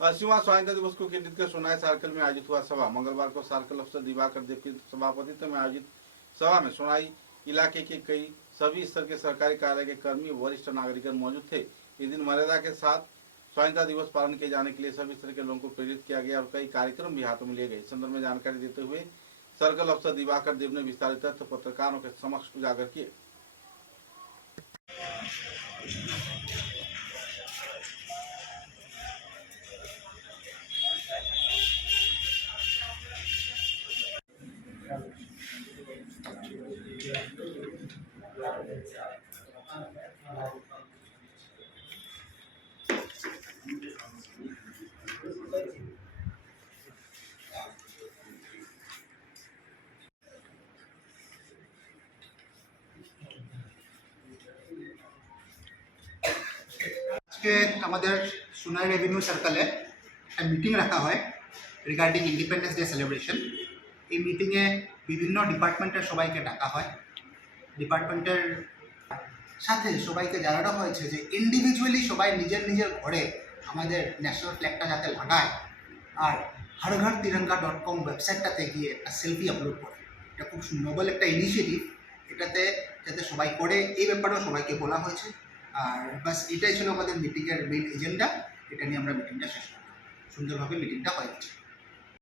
80वां स्वाधीनता दिवस को केंद्रित कर सोनाई सर्कल में आयोजित हुआ सभा। मंगलवार को सर्कल अफसर दिवाकर देव के सभापतित्व में आयोजित सभा में सोनाई इलाके के कई सभी स्तर के सरकारी कार्यालय के कर्मी वरिष्ठ नागरिकगण मौजूद थे। इस दिन मर्यादा के साथ स्वाधीनता दिवस पालन किए जाने के लिए सभी स्तर के लोगों को प्रेरित किया गया और कई कार्यक्रम भी हाथों में लिए गए। इस संदर्भ में जानकारी देते हुए सर्कल अफसर दिवाकर देव ने विस्तारित तथ्य पत्रकारों के समक्ष उजागर किए। আজকে আমাদের সোনাই রেভিনিউ সার্কেলে একটা মিটিং রাখা হয় রিগার্ডিং ইন্ডিপেন্ডেন্স ডে সেলিব্রেশন। এই মিটিংয়ে বিভিন্ন ডিপার্টমেন্টের সবাইকে ডাকা হয়। ডিপার্টমেন্টের সাথে সবাইকে জানানো হয়েছে যে ইন্ডিভিজুয়ালি সবাই নিজের নিজের ঘরে আমাদের ন্যাশনাল ফ্ল্যাগটা যাতে লাগায় আর harghar-tiranga.com ওয়েবসাইটটাতে গিয়ে একটা সেলফি আপলোড করে। এটা খুব নোবেল একটা ইনিশিয়েটিভ, এটাতে যাতে সবাই করে এই ব্যাপারেও সবাইকে বলা হয়েছে। আর বাস এটাই ছিল আমাদের মিটিংয়ের মেইন এজেন্ডা। এটা নিয়ে আমরা মিটিংটা শেষ করলাম। সুন্দরভাবে মিটিংটা হয়ে গেছে।